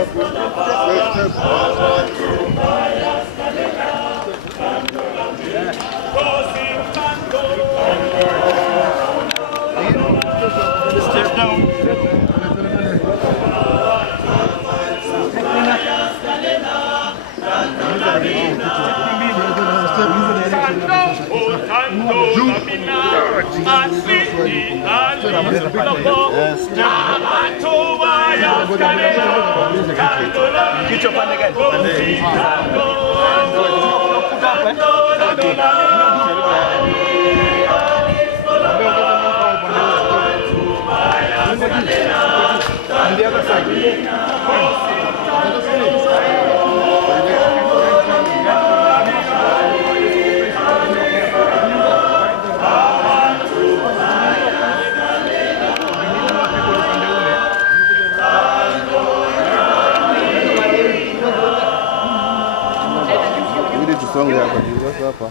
Step down. Kichwa pande gani? Songe hapa ndio hapa.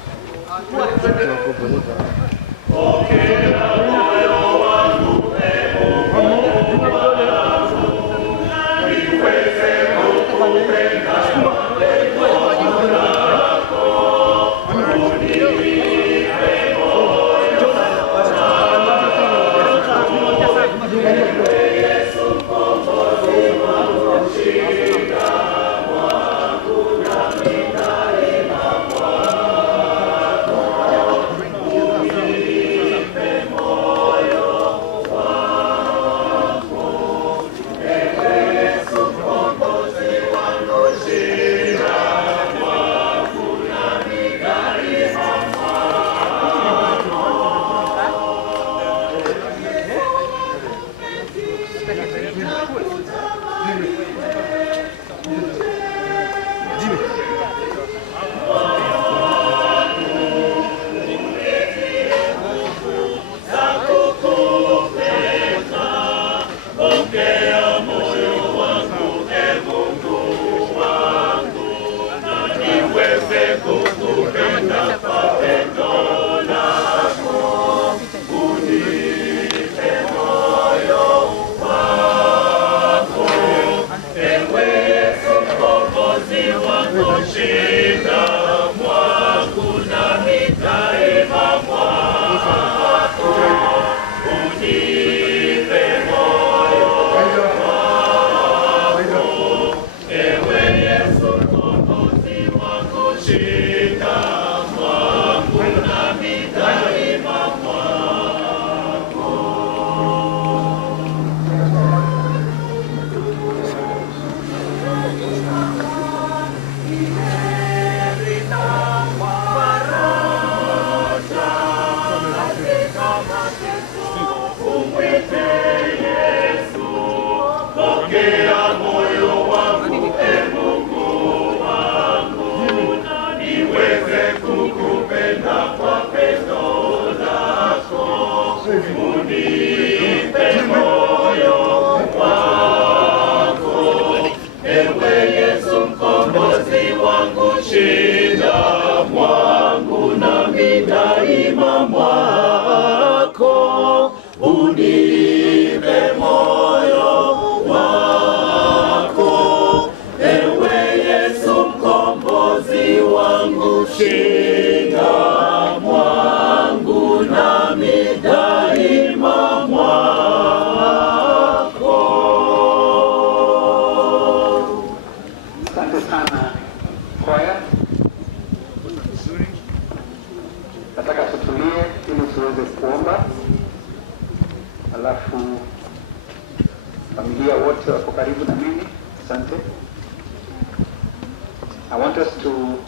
I want us to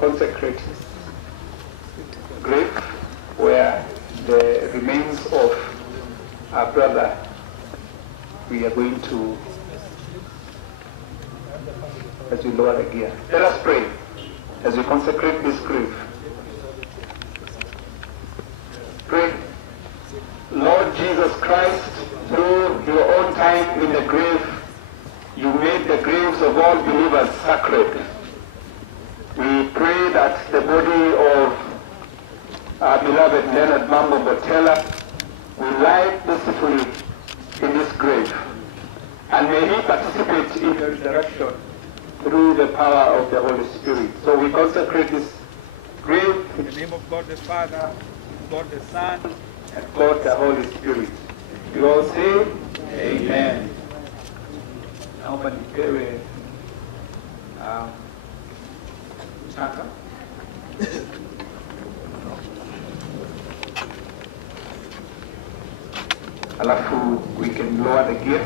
consecrate grave where the remains of our brother, we are going to, as we lower the gear. Let us pray as we consecrate this grave. Pray, Lord Jesus Christ, through your own time in the grave, you made the graves of all believers sacred. We pray that the body of our beloved Leonard Mambo Botella will lie peacefully in this grave. And may he participate in the resurrection through the power of the Holy Spirit. So we consecrate this grave in the name of God the Father, God the Son, and God the Holy Spirit. You all say, Amen. Naomba nipewe chaka. Alafu we can lower the gear.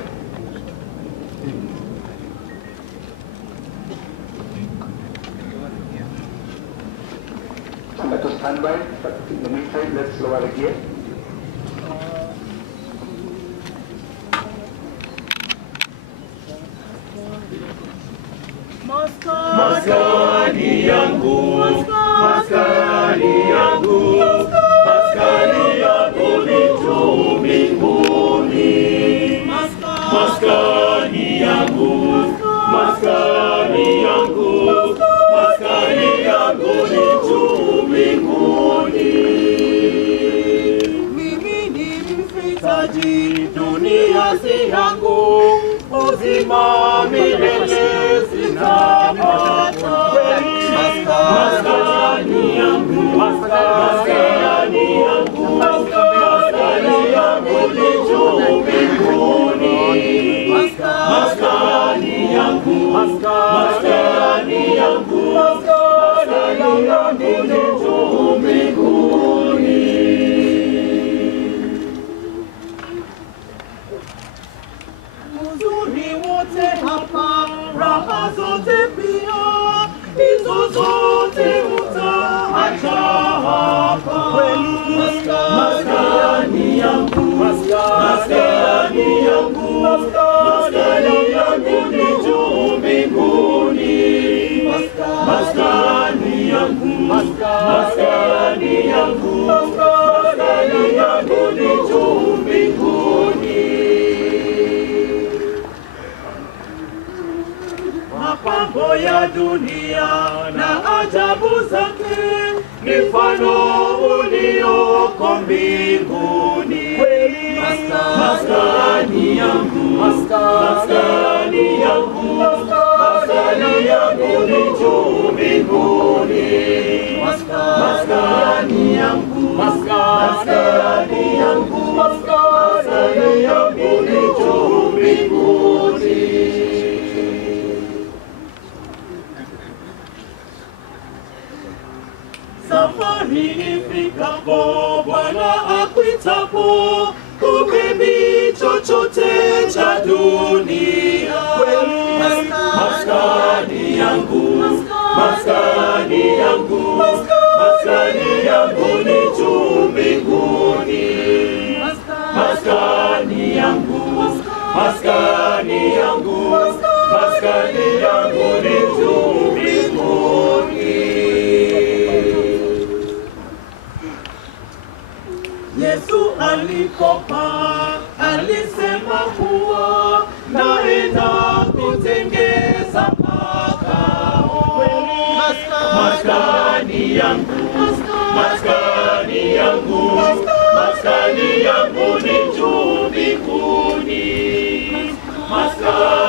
So let us stand by, but in the meantime, let's lower the gear. Maskani yangu, maskani yangu, maskani yangu ni juu mbinguni. Maskani yangu, maskani yangu, maskani yangu ni juu mbinguni. Mimi ni mhitaji, dunia si yangu, uzima milele sitapata. Maskani yangu, maskani yangu, maskani yangu ni juu mbinguni. Maskani yangu, maskani yangu, maskani yangu ni juu mbinguni. Huzuni wote hapa, raha zote pia, hizo zote utaacha hapa. Maskani yangu, maskani yangu, maskani yangu ni juu mbinguni. Maskani yangu, maskani yangu, maskani yangu ni juu mbinguni. Mapambo ya dunia na ajabu zake ni mfano ulioko mbinguni. Maskani yangu, maskani yangu, maskani yangu ni juu mbinguni. Maskani yangu, maskani yangu, maskani yangu ni juu mbinguni. Safari ifikapo, Bwana akuitapo, ukibi chochote cha dunia. Maskani yangu, maskani yangu, maskani yangu ni juu mbinguni. Maskani yangu, maskani yangu, maskani yangu ni juu mbinguni. Yesu alipopaa alisema kuwa naenda kutengeza makao. Maskani yangu, maskani yangu, maskani yangu ni juu mbinguni. Maskani